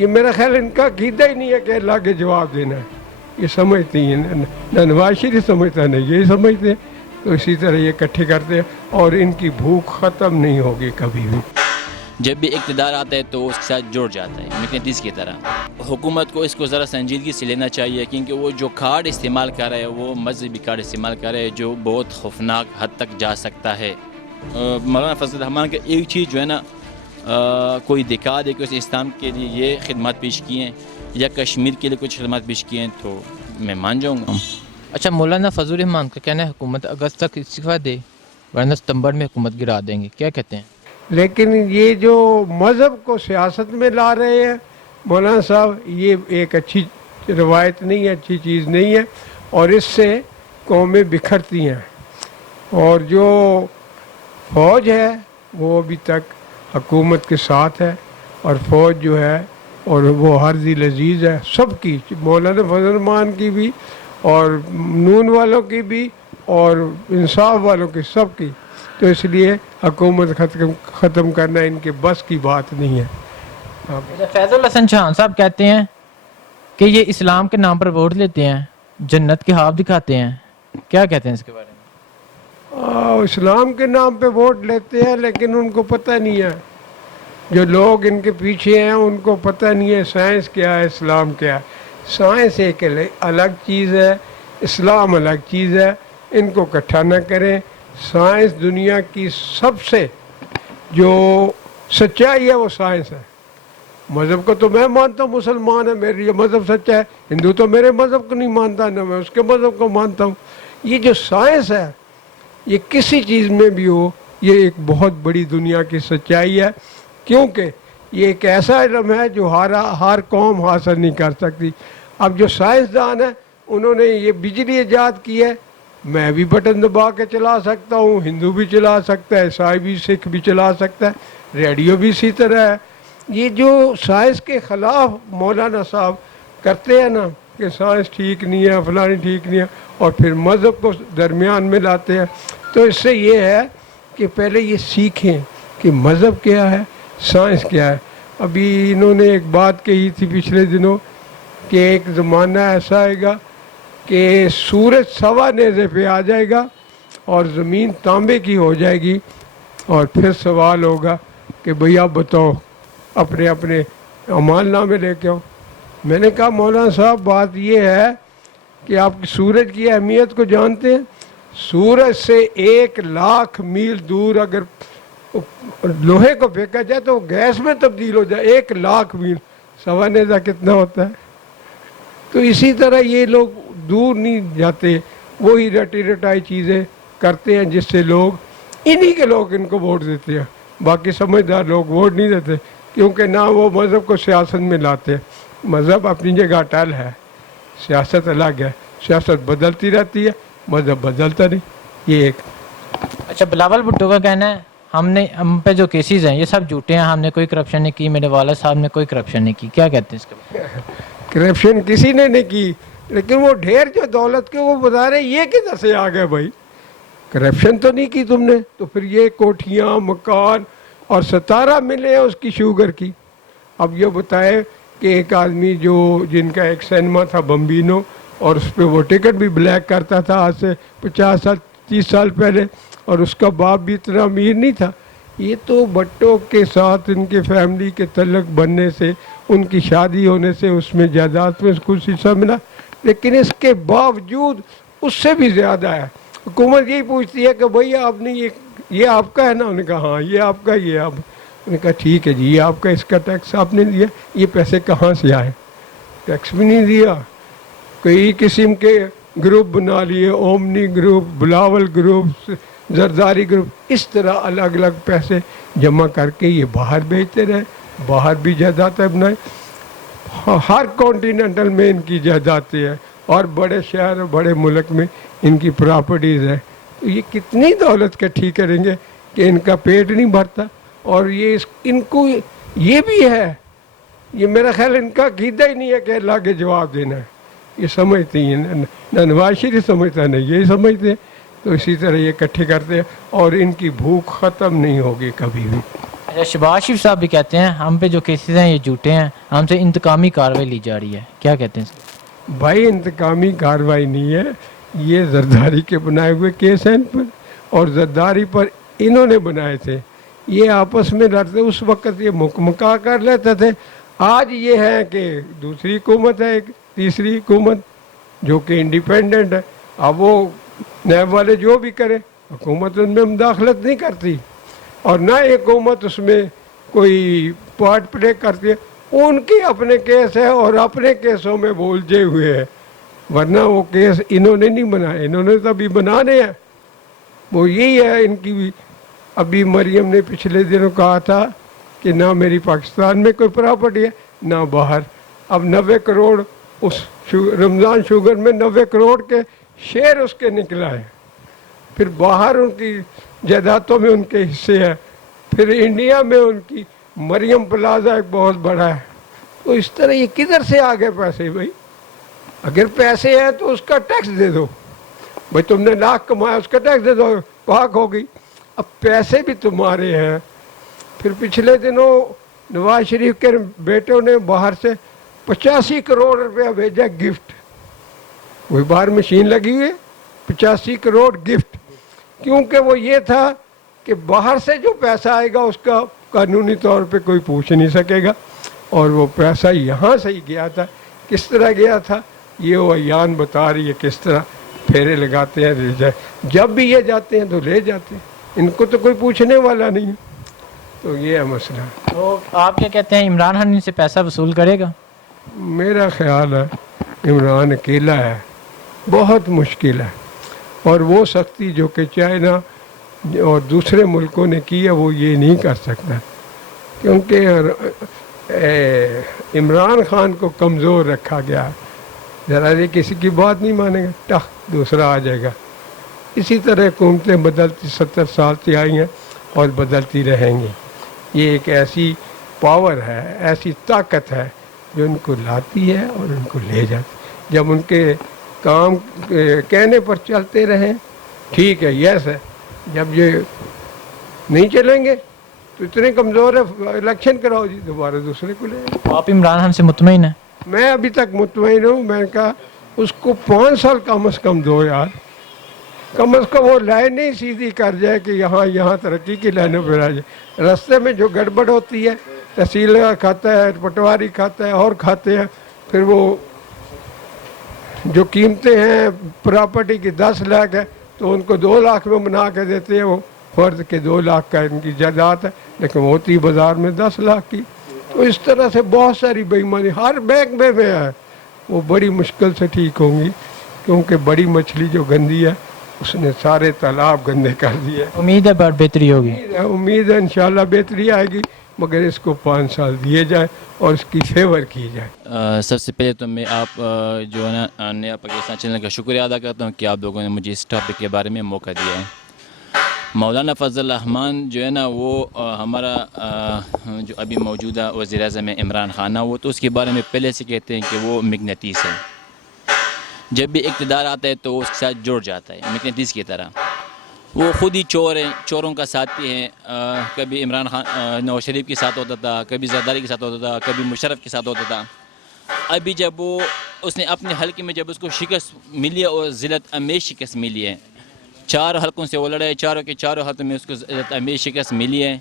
یہ میرا خیال ان کا عقیدہ ہی نہیں ہے کہ اللہ کے جواب دینا ہے. یہ سمجھتے ہیں نہ نواز شریف سمجھتا نہیں یہی سمجھتے ہیں. تو اسی طرح یہ اکٹھے کرتے ہیں اور ان کی بھوک ختم نہیں ہوگی کبھی بھی. جب بھی اقتدار آتا ہے تو اس کے ساتھ جڑ جاتا ہے مقناطیس کی طرح. حکومت کو اس کو ذرا سنجیدگی سے لینا چاہیے کیونکہ وہ جو کارڈ استعمال کر رہے ہیں وہ مذہبی کارڈ استعمال کر رہے ہیں جو بہت خوفناک حد تک جا سکتا ہے. مولانا فضل الرحمان کا ایک چیز جو ہے نا کوئی دکھا دے کہ اس اسلام کے لیے یہ خدمات پیش کی ہیں یا کشمیر کے لیے کچھ خدمات پیش کی ہیں تو میں مان جاؤں گا. اچھا مولانا فضل الرحمان کا کہنا ہے حکومت اگست تک استعفیٰ دے ورنہ ستمبر میں حکومت گرا دیں گے، کیا کہتے ہیں؟ لیکن یہ جو مذہب کو سیاست میں لا رہے ہیں مولانا صاحب یہ ایک اچھی روایت نہیں ہے، اچھی چیز نہیں ہے اور اس سے قومیں بکھرتی ہیں. اور جو فوج ہے وہ ابھی تک حکومت کے ساتھ ہے اور فوج جو ہے اور وہ ہر ذی لذیذ ہے سب کی، مولانا فضل الرحمان کی بھی اور نون والوں کی بھی اور انصاف والوں کی سب کی. تو اس لیے حکومت ختم کرنا ان کے بس کی بات نہیں ہے. فیض الحسن چوہان صاحب کہتے ہیں کہ یہ اسلام کے نام پر ووٹ لیتے ہیں، جنت کے خواب دکھاتے ہیں، کیا کہتے ہیں اس کے بارے میں؟ اسلام کے نام پہ ووٹ لیتے ہیں لیکن ان کو پتہ نہیں ہے، جو لوگ ان کے پیچھے ہیں ان کو پتہ نہیں ہے سائنس کیا ہے اسلام کیا ہے. سائنس ایک الگ چیز ہے، اسلام الگ چیز ہے، ان کو اکٹھا نہ کریں. سائنس دنیا کی سب سے جو سچائی ہے وہ سائنس ہے. مذہب کو تو میں مانتا ہوں، مسلمان ہے میرے یہ مذہب سچا ہے، ہندو تو میرے مذہب کو نہیں مانتا نہ میں اس کے مذہب کو مانتا ہوں. یہ جو سائنس ہے یہ کسی چیز میں بھی ہو یہ ایک بہت بڑی دنیا کی سچائی ہے کیونکہ یہ ایک ایسا علم ہے جو ہر قوم حاصل نہیں کر سکتی. اب جو سائنسدان ہیں انہوں نے یہ بجلی ایجاد کی ہے، میں بھی بٹن دبا کے چلا سکتا ہوں، ہندو بھی چلا سکتا ہے، عیسائی بھی سکھ بھی چلا سکتا ہے، ریڈیو بھی اسی طرح ہے. یہ جو سائنس کے خلاف مولانا صاحب کرتے ہیں نا کہ سائنس ٹھیک نہیں ہے فلانی ٹھیک نہیں ہے اور پھر مذہب کو درمیان میں لاتے ہیں، تو اس سے یہ ہے کہ پہلے یہ سیکھیں کہ مذہب کیا ہے سائنس کیا ہے. ابھی انہوں نے ایک بات کہی تھی پچھلے دنوں کہ ایک زمانہ ایسا آئے گا کہ سورج سوا نیزے پہ آ جائے گا اور زمین تانبے کی ہو جائے گی اور پھر سوال ہوگا کہ بھئی آپ بتاؤ اپنے اپنے اعمال نامے لے کے آؤ. میں نے کہا مولانا صاحب بات یہ ہے کہ آپ سورج کی اہمیت کو جانتے ہیں؟ سورج سے 1,00,000 میل دور اگر لوہے کو پھینکا جائے تو وہ گیس میں تبدیل ہو جائے. 1,00,000 میل، سوا نیزہ کتنا ہوتا ہے؟ تو اسی طرح یہ لوگ دور نہیں جاتے، وہی رٹی رٹائی چیزیں کرتے ہیں جس سے لوگ انہی کے لوگ ان کو ووٹ دیتے ہیں. باقی سمجھدار لوگ ووٹ نہیں دیتے کیونکہ نہ وہ مذہب کو سیاست میں لاتے. مذہب اپنی جگہ اٹل ہے، سیاست الگ ہے، سیاست بدلتی رہتی ہے، مذہب بدلتا نہیں. یہ ایک اچھا بلاول بھٹو کا کہنا ہے ہم پہ جو کیسز ہیں یہ سب جھوٹے ہیں، ہم نے کوئی کرپشن نہیں کی، میرے والد صاحب نے کوئی کرپشن نہیں کی، کیا کہتے ہیں اس کے بارے میں؟ کرپشن کسی نے نہیں کی لیکن وہ ڈھیر جو دولت کے وہ بتا رہے یہ کدھر سے آ گئے بھائی؟ کرپشن تو نہیں کی تم نے تو پھر یہ کوٹھیاں مکان اور 17 ملے ہیں اس کی شوگر کی. اب یہ بتائے کہ ایک آدمی جن کا ایک سینما تھا بمبینو اور اس پہ وہ ٹکٹ بھی بلیک کرتا تھا آج سے 50 سال 30 سال پہلے اور اس کا باپ بھی اتنا امیر نہیں تھا. یہ تو بٹوں کے ساتھ ان کے فیملی کے تعلق بننے سے ان کی شادی ہونے سے اس میں جائیداد میں کچھ حصہ ملا لیکن اس کے باوجود اس سے بھی زیادہ ہے. حکومت یہی پوچھتی ہے کہ بھئی آپ نے یہ آپ کا ہے نا؟ انہوں نے کہا ہاں یہ آپ کا، یہ آپ. انہوں نے کہا ٹھیک ہے جی یہ آپ کا، اس کا ٹیکس آپ نے دیا، یہ پیسے کہاں سے آئے؟ ٹیکس بھی نہیں دیا. کئی قسم کے گروپ بنا لیے، Omni group, Bilawal group, Zardari group, اس طرح الگ الگ پیسے جمع کر کے یہ باہر بیچتے رہے، باہر بھی جائیدادیں بنائے. ہر کانٹیننٹل میں ان کی جائیدادیں ہیں اور بڑے شہر اور بڑے ملک میں ان کی پراپرٹیز ہیں. تو یہ کتنی دولت اکٹھی کریں گے کہ ان کا پیٹ نہیں بھرتا. اور یہ ان کو یہ بھی ہے، یہ میرا خیال ان کا عقیدہ ہی نہیں ہے کہ اللہ کے جواب دینا ہے. یہ سمجھتے ہیں نہ نواز شریف سمجھتا نہیں یہی سمجھتے ہیں. تو اسی طرح یہ اکٹھے کرتے ہیں اور ان کی بھوک ختم نہیں ہوگی کبھی بھی. اچھا، شہباز شریف صاحب بھی کہتے ہیں ہم پہ جو کیسز ہیں یہ جھوٹے ہیں، ہم سے انتقامی کارروائی لی جا رہی ہے، کیا کہتے ہیں اس کو؟ بھائی انتقامی کارروائی نہیں ہے، یہ زرداری کے بنائے ہوئے کیس ہیں ان پر، اور زرداری پر انہوں نے بنائے تھے، یہ آپس میں لڑتے، اس وقت یہ مکمکا کر لیتے تھے۔ آج یہ ہے کہ دوسری حکومت ہے، ایک تیسری حکومت جو کہ انڈیپینڈنٹ ہے، اب وہ نیب والے جو بھی کرے، حکومت ان میں مداخلت نہیں کرتی، اور نہ حکومت اس میں کوئی پارٹ پلے کرتی ہے، ان کی اپنے کیس ہے اور اپنے کیسوں میں بولجے ہوئے ہیں، ورنہ وہ کیس انہوں نے نہیں بنائے، انہوں نے تو ابھی بنانے ہیں، وہ یہی ہے ان کی بھی۔ ابھی مریم نے پچھلے دنوں کہا تھا کہ نہ میری پاکستان میں کوئی پراپرٹی ہے نہ باہر، اب 90 کروڑ اس رمضان شوگر میں 90 کروڑ کے شیئر اس کے نکلا ہے، پھر باہر ان کی جائیدادوں میں ان کے حصے ہیں، پھر انڈیا میں ان کی مریم پلازا ایک بہت بڑا ہے، تو اس طرح یہ کدھر سے آ گئے پیسے؟ بھائی اگر پیسے ہیں تو اس کا ٹیکس دے دو، بھائی تم نے لاکھ کمایا اس کا ٹیکس دے دو، پاک ہو گئی۔ اب پیسے بھی تمہارے ہیں۔ پھر پچھلے دنوں نواز شریف کے بیٹوں نے باہر سے 85 کروڑ روپیہ بھیجا گفٹ، وہی باہر مشین لگی ہوئی ہے، 85 کروڑ گفٹ، کیونکہ وہ یہ تھا کہ باہر سے جو پیسہ آئے گا اس کا قانونی طور پہ کوئی پوچھ نہیں سکے گا، اور وہ پیسہ یہاں سے ہی گیا تھا۔ کس طرح گیا تھا یہ وہ ایان بتا رہی ہے، کس طرح پھیرے لگاتے ہیں، لے جائے، جب بھی یہ جاتے ہیں تو لے جاتے ہیں، ان کو تو کوئی پوچھنے والا نہیں ہے، تو یہ ہے مسئلہ۔ تو آپ کیا کہتے ہیں، عمران خان ان سے پیسہ وصول کرے گا؟ میرا خیال ہے عمران اکیلا ہے، بہت مشکل ہے، اور وہ سختی جو کہ چائنا اور دوسرے ملکوں نے کی ہے وہ یہ نہیں کر سکتا، کیونکہ عمران خان کو کمزور رکھا گیا ہے، ذرا یہ کسی کی بات نہیں مانے گا، ٹخ دوسرا آ جائے گا۔ اسی طرح حکومتیں بدلتی 70 سال سے آئی ہیں اور بدلتی رہیں گی، یہ ایک ایسی پاور ہے، ایسی طاقت ہے جو ان کو لاتی ہے اور ان کو لے جاتی۔ جب ان کے کام کہنے پر چلتے رہیں ٹھیک ہے، یس ہے، جب یہ نہیں چلیں گے تو اتنے کمزور ہے، الیکشن کراؤ جی، دوبارہ دوسرے کو لے آئیں۔ تو آپ عمران خان سے مطمئن ہیں؟ میں ابھی تک مطمئن ہوں، میں نے کہا اس کو 5 سال کم از کم دو یار، کم از کم وہ لائن نہیں سیدھی کر جائے کہ یہاں ترقی کی لائنوں پہ آ جائے، راستے میں جو گڑبڑ ہوتی ہے، تحصیل کھاتا ہے، پٹواری کھاتا ہے، اور کھاتے ہیں، پھر وہ جو قیمتیں ہیں پراپرٹی کی 10 لاکھ ہے تو ان کو 2 لاکھ میں بنا کے دیتے ہیں، وہ فرض کے 2 لاکھ کا ان کی جائیداد ہے لیکن ہوتی بازار میں 10 لاکھ کی۔ تو اس طرح سے بہت ساری بے ایمانی ہر بینک میں ہے، وہ بڑی مشکل سے ٹھیک ہوں گی، کیونکہ بڑی مچھلی جو گندی ہے اس نے سارے تالاب گندے کر دیے۔ امید ہے بہتری ہوگی؟ امید ہے انشاءاللہ بہتری آئے گی، مگر اس کو 5 سال دیے جائے اور اس کی فیور کی جائے۔ سب سے پہلے تو میں آپ جو ہے نا نیا پاکستان چینل کا شکریہ ادا کرتا ہوں کہ آپ لوگوں نے مجھے اس ٹاپک کے بارے میں موقع دیا ہے۔ مولانا فضل الرحمان جو ہے نا وہ ہمارا جو ابھی موجودہ وزیر اعظم ہے عمران خان، وہ تو اس کے بارے میں پہلے سے کہتے ہیں کہ وہ مغناطیس ہے، جب بھی اقتدار آتا ہے تو اس کے ساتھ جڑ جاتا ہے مغناطیس کی طرح۔ وہ خود ہی چور ہیں، چوروں کا ساتھی ہیں، کبھی عمران خان نواز شریف کے ساتھ ہوتا تھا، کبھی زرداری کے ساتھ ہوتا تھا، کبھی مشرف کے ساتھ ہوتا تھا۔ ابھی جب اس نے اپنے حلقے میں جب اس کو شکست ملی ہے اور ذلت امیز شکست ملی ہے، 4 حلقوں سے وہ لڑا ہے، چاروں کے چاروں حلقوں میں اس کو ذلت امیز شکست ملی ہے،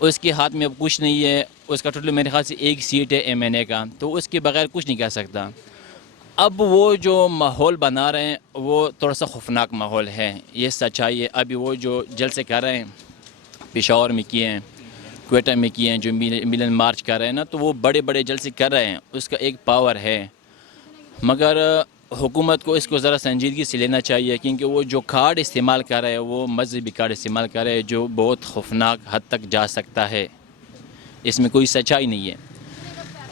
اس کے ہاتھ میں اب کچھ نہیں ہے، اس کا ٹوٹل میرے خیال سے 1 سیٹ ہے MNA کا، تو اس کے بغیر کچھ نہیں کہہ سکتا۔ اب وہ جو ماحول بنا رہے ہیں وہ تھوڑا سا خوفناک ماحول ہے، یہ سچائی ہے۔ ابھی وہ جو جلسے کر رہے ہیں، پشاور میں کیے ہیں، کوئٹہ میں کیے ہیں، جو ملن مارچ کر رہے ہیں نا، تو وہ بڑے بڑے جلسے کر رہے ہیں، اس کا ایک پاور ہے، مگر حکومت کو اس کو ذرا سنجیدگی سے لینا چاہیے، کیونکہ وہ جو کارڈ استعمال کر رہے ہیں وہ مذہبی کارڈ استعمال کر رہے ہیں جو بہت خوفناک حد تک جا سکتا ہے، اس میں کوئی سچائی نہیں ہے۔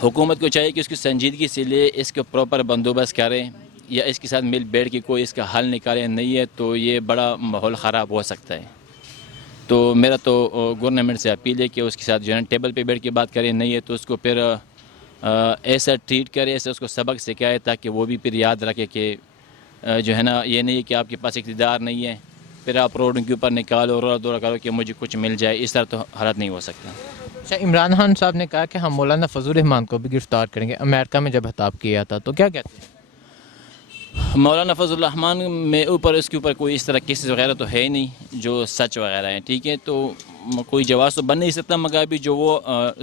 حکومت کو چاہیے کہ اس کی سنجیدگی سے لے، اس کے پراپر بندوبست کریں، یا اس کے ساتھ مل بیٹھ کے کوئی اس کا حل نکالے، نہیں ہے تو یہ بڑا ماحول خراب ہو سکتا ہے۔ تو میرا تو گورنمنٹ سے اپیل ہے کہ اس کے ساتھ جو ہے ٹیبل پہ بیٹھ کے بات کریں، نہیں ہے تو اس کو پھر ایسا ٹریٹ کرے، ایسا اس کو سبق سکھائے، تاکہ وہ بھی پھر یاد رکھے کہ جو ہے نا یہ نہیں کہ آپ کے پاس اقتدار نہیں ہے، پھر آپ روڈ کے اوپر نکالو روڈ دورہ کرو کہ مجھے کچھ مل جائے. اس طرح تو حالت نہیں ہو سکتا. اچھا، عمران خان صاحب نے کہا کہ ہم مولانا فضل الرحمان کو بھی گرفتار کریں گے امریکہ میں جب خطاب کیا تھا، تو کیا کہتے ہیں؟ مولانا فضل الرحمان میں اس کے اوپر کوئی اس طرح کیسز وغیرہ تو ہے ہی نہیں جو سچ وغیرہ ہیں. ٹھیک ہے، تو کوئی جواز تو بن نہیں سکتا، مگر ابھی جو وہ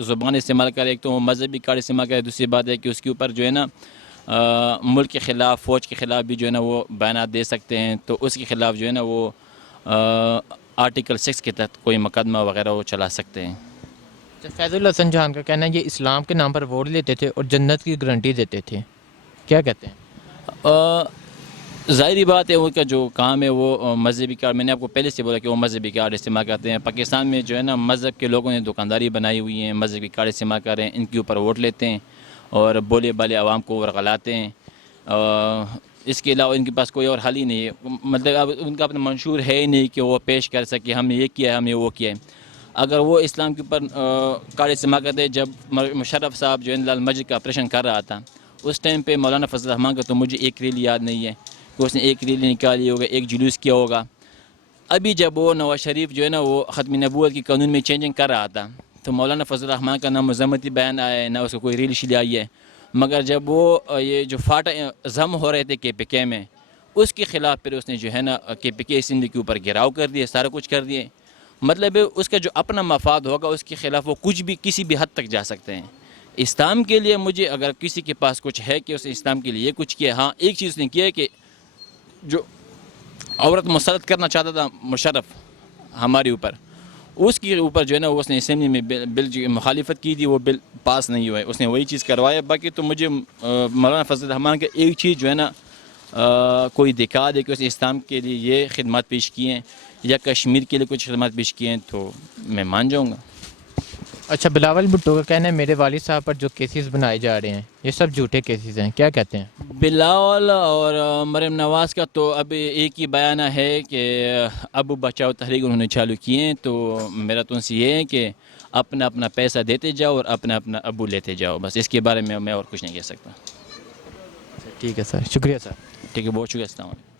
زبان استعمال کرے، ایک تو وہ مذہبی کارڈ استعمال کرے، دوسری بات ہے کہ اس کے اوپر جو ہے نا ملک کے خلاف، فوج کے خلاف بھی جو ہے نا وہ بیانات دے سکتے ہیں. تو اس کے خلاف جو ہے نا وہ آرٹیکل 6 کے تحت کوئی مقدمہ وغیرہ وہ چلا سکتے ہیں. فیض الحسن چوہان کا کہنا ہے یہ اسلام کے نام پر ووٹ لیتے تھے اور جنت کی گارنٹی دیتے تھے، کیا کہتے ہیں؟ ظاہری بات ہے ان کا جو کام ہے وہ مذہبی کارڈ، میں نے آپ کو پہلے سے بولا کہ وہ مذہبی کارڈ استعمال کرتے ہیں. پاکستان میں جو ہے نا مذہب کے لوگوں نے دکانداری بنائی ہوئی ہیں، مذہبی کارڈ استعمال کر رہے ہیں، ان کے اوپر ووٹ لیتے ہیں اور بولے بالے عوام کو ورغلاتے ہیں. اس کے علاوہ ان کے پاس کوئی اور حل ہی نہیں ہے. مطلب اب ان کا اپنا منشور ہے ہی نہیں کہ وہ پیش کر سکے ہم نے یہ کیا ہے، ہم نے وہ کیا ہے. اگر وہ اسلام کے اوپر کارڈ استعمال کرتے، جب مشرف صاحب جو ہے لال مسجد کا آپریشن کر رہا تھا اس ٹائم پہ مولانا فضل الرحمان کا تو مجھے ایک ریلی یاد نہیں ہے کہ اس نے ایک ریلی نکالی ہوگا، ایک جلوس کیا ہوگا. ابھی جب وہ نواز شریف جو ہے نا وہ ختم نبوت کی قانون میں چینجنگ کر رہا تھا تو مولانا فضل الرحمان کا نہ مذمتی بیان آیا ہے، نہ اس کو کوئی ریلی شیلی آئی ہے. مگر جب وہ یہ جو فاٹا ضم ہو رہے تھے KPK میں، اس کے خلاف پھر اس نے جو ہے نا KPK سندھ کے اوپر گھیراؤ کر دیے، سارا کچھ کر دیے. مطلب اس کا جو اپنا مفاد ہوگا اس کے خلاف وہ کچھ بھی کسی بھی حد تک جا سکتے ہیں. اسلام کے لیے مجھے اگر کسی کے پاس کچھ ہے کہ اس نے اسلام کے لیے کچھ کیا، ہاں ایک چیز نے کیا ہے کہ جو عورت مسلط کرنا چاہتا تھا مشرف ہمارے اوپر، اس کے اوپر جو ہے نا اس نے اسمبلی میں بل جو مخالفت کی تھی وہ بل پاس نہیں ہوا ہے، اس نے وہی چیز کروایا. باقی تو مجھے مولانا فضل الرحمان کا ایک چیز جو ہے نا کوئی دکھا دے کہ اس نے اسلام کے لیے یہ خدمات پیش کی ہیں یا کشمیر کے لیے کچھ خدمات پیش کی ہیں تو میں مان جاؤں گا. اچھا، بلاول بھٹو کا کہنا ہے میرے والد صاحب پر جو کیسز بنائے جا رہے ہیں یہ سب جھوٹے کیسز ہیں، کیا کہتے ہیں؟ بلاول اور مریم نواز کا تو اب ایک ہی بیانہ ہے کہ ابو بچاؤ تحریک انہوں نے چالو کیے ہیں. تو میرا تو ان سے یہ ہے کہ اپنا اپنا پیسہ دیتے جاؤ اور اپنا اپنا ابو لیتے جاؤ، بس اس کے بارے میں اور کچھ نہیں کہہ سکتا. ٹھیک ہے سر، شکریہ سر. ٹھیک ہے، بہت شکریہ. السلام علیکم.